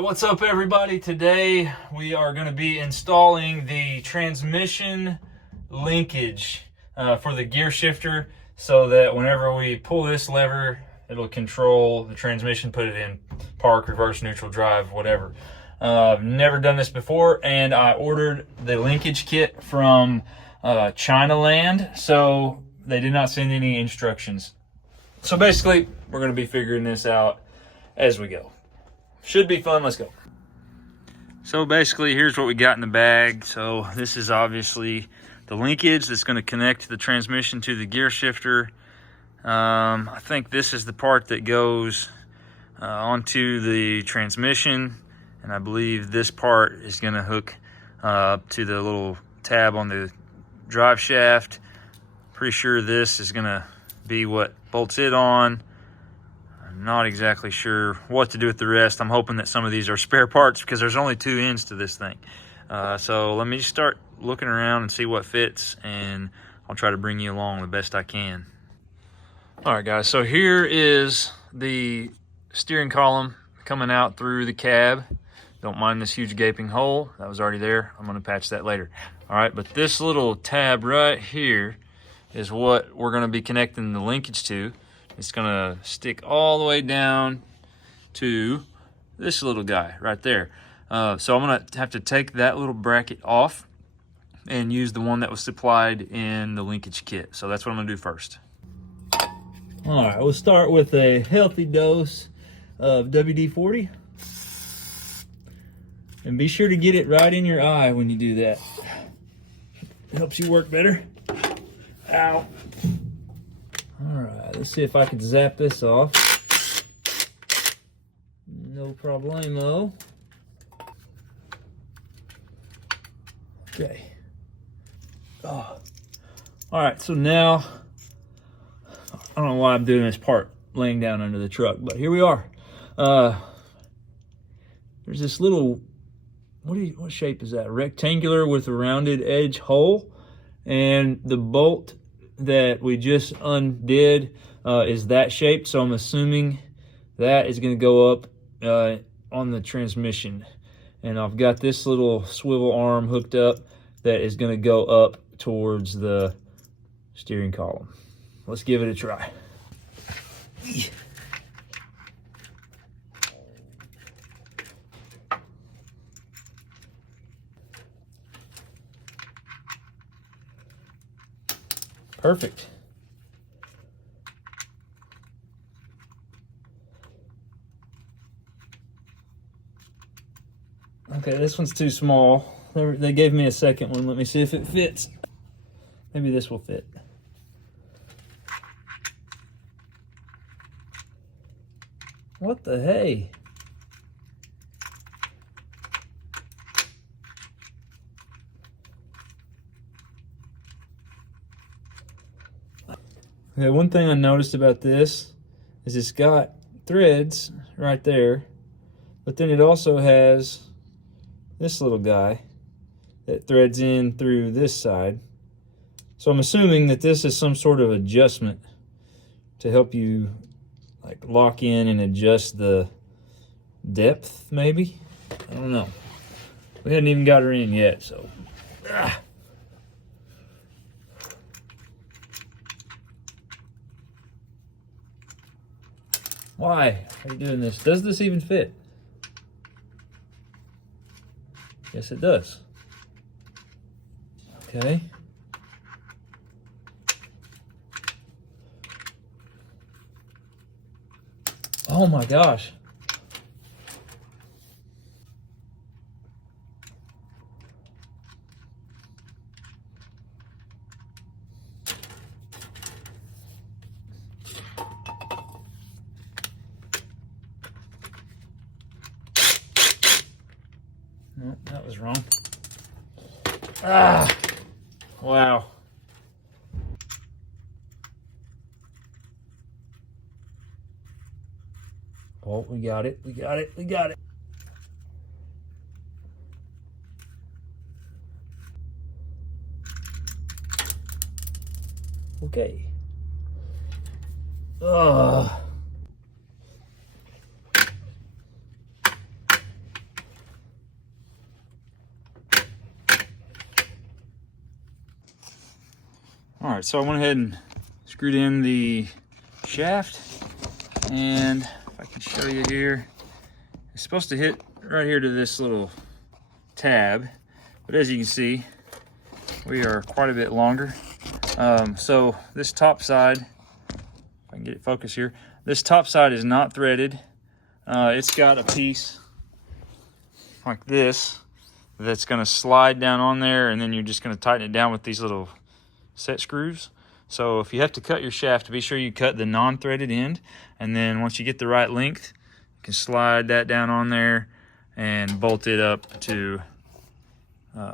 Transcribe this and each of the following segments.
What's up, everybody? Today we are going to be installing the transmission linkage for the gear shifter, so that whenever we pull this lever, it'll control the transmission, put it in park, reverse, neutral, drive, whatever. Never done this before, and I ordered the linkage kit from China Land, so they did not send any instructions. So basically, we're going to be figuring this out as we go. Should be fun. Let's go. So basically, here's what we got in the bag. So this is obviously the linkage that's going to connect the transmission to the gear shifter. I think this is the part that goes onto the transmission, and I believe this part is going to hook up to the little tab on the drive shaft. Pretty sure this is going to be what bolts it on. Not exactly sure what to do with the rest. I'm hoping that some of these are spare parts because there's only 2 ends to this thing. So let me just start looking around and see what fits, and I'll try to bring you along the best I can. All right, guys, so here is the steering column coming out through the cab. Don't mind this huge gaping hole. That was already there. I'm gonna patch that later. All right, but this little tab right here is what we're gonna be connecting the linkage to. It's gonna stick all the way down to this little guy right there. So I'm gonna have to take that little bracket off and use the one that was supplied in the linkage kit. So that's what I'm gonna do first. All right, we'll start with a healthy dose of WD-40. And be sure to get it right in your eye when you do that. It helps you work better. Ow. All right, let's see if I can zap this off. No problemo. Okay. Oh. All right, so now, I don't know why I'm doing this part laying down under the truck, but here we are. There's this little, what shape is that? Rectangular with a rounded edge hole, and the bolt that we just undid is that shape, so I'm assuming that is going to go up on the transmission. And I've got this little swivel arm hooked up that is going to go up towards the steering column. Let's give it a try. Perfect. Okay, this one's too small. They gave me a second one. Let me see if it fits. Maybe this will fit. What the hey? Okay, one thing I noticed about this is it's got threads right there, but then it also has this little guy that threads in through this side. So I'm assuming that this is some sort of adjustment to help you like lock in and adjust the depth, maybe? I don't know. We hadn't even got her in yet, so. Why are you doing this? Does this even fit? Yes, it does. Okay. Oh my gosh. No, that was wrong. Ah, wow. Oh, we got it, we got it, we got it. Okay. All right, so I went ahead and screwed in the shaft, and if I can show you here, it's supposed to hit right here to this little tab, but as you can see, we are quite a bit longer. So this top side, if I can get it focused here, this top side is not threaded. It's got a piece like this that's going to slide down on there, and then you're just going to tighten it down with these little set screws. So if you have to cut your shaft, be sure you cut the non-threaded end, and then once you get the right length, you can slide that down on there and bolt it up to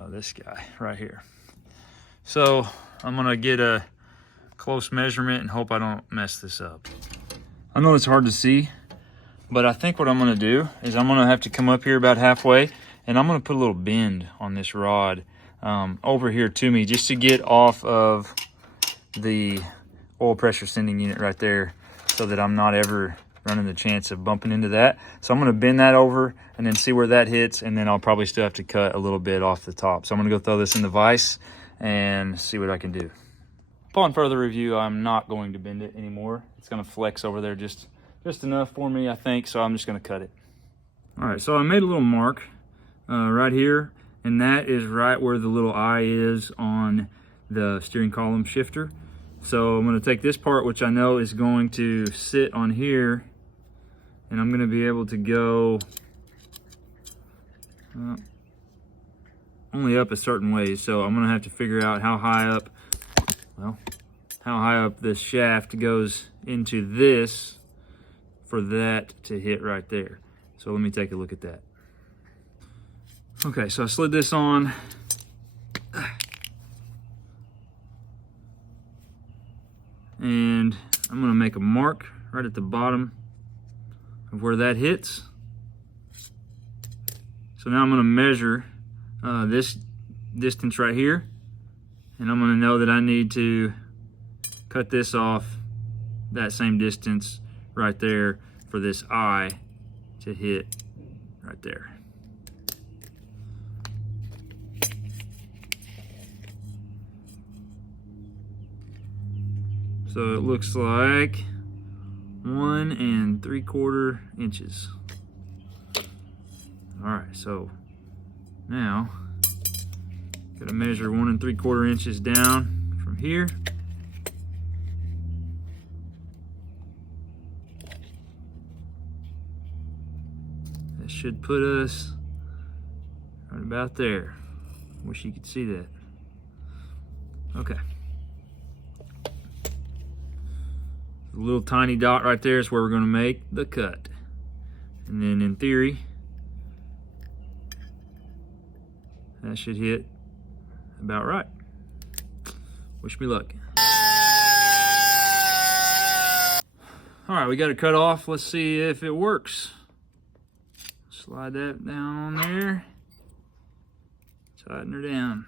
this guy right here. So I'm going to get a close measurement and hope I don't mess this up. I know it's hard to see, but I think what I'm going to do is I'm going to have to come up here about halfway, and I'm going to put a little bend on this rod over here to me, just to get off of the oil pressure sending unit right there, so that I'm not ever running the chance of bumping into that. So I'm going to bend that over and then see where that hits, and then I'll probably still have to cut a little bit off the top. So I'm going to go throw this in the vise and see what I can do. Upon further review, I'm not going to bend it anymore. It's going to flex over there just enough for me, I think, so I'm just going to cut it. All right, so I made a little mark right here, and that is right where the little eye is on the steering column shifter. So I'm going to take this part, which I know is going to sit on here, and I'm going to be able to go only up a certain way. So I'm going to have to figure out how high up, well, how high up this shaft goes into this for that to hit right there. So let me take a look at that. Okay, so I slid this on. And I'm going to make a mark right at the bottom of where that hits. So now I'm going to measure this distance right here, and I'm going to know that I need to cut this off that same distance right there for this eye to hit right there. So it looks like 1 3/4 inches. All right, so now gotta measure 1 3/4 inches down from here. That should put us right about there. Wish you could see that. Okay. The little tiny dot right there is where we're going to make the cut. And then in theory, that should hit about right. Wish me luck. All right, we got it cut off. Let's see if it works. Slide that down on there. Tighten her down.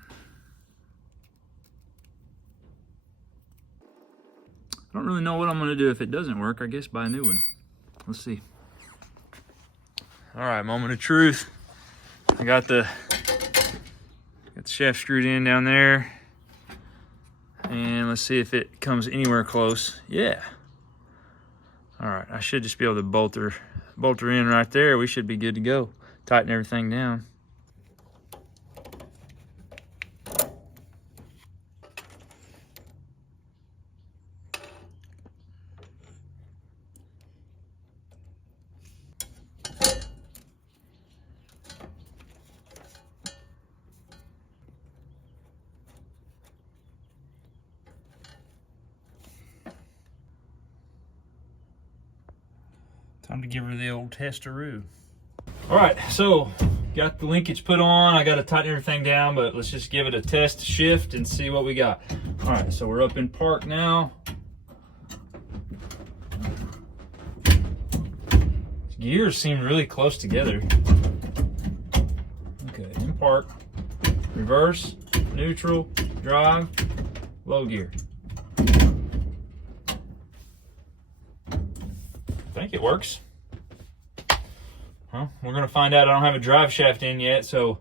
I don't really know what I'm going to do if it doesn't work. I guess buy a new one. Let's see. All right, moment of truth. I got the shaft screwed in down there, and let's see if it comes anywhere close. Yeah. All right, I should just be able to bolt her in right there. We should be good to go. Tighten everything down. Time to give her the old testaroo. All right, so got the linkage put on. I got to tighten everything down, but let's just give it a test shift and see what we got. All right, so we're up in park now. Gears seem really close together. Okay, in park, reverse, neutral, drive, low gear. I think it works. Well, we're gonna find out. I don't have a drive shaft in yet, so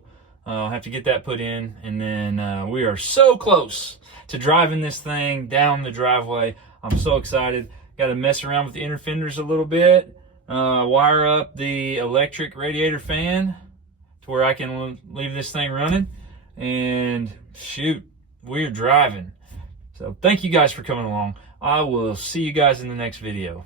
I'll have to get that put in, and then we are so close to driving this thing down the driveway. I'm so excited. Got to mess around with the inner fenders a little bit, wire up the electric radiator fan to where I can leave this thing running, and shoot, we're driving. So thank you guys for coming along. I will see you guys in the next video.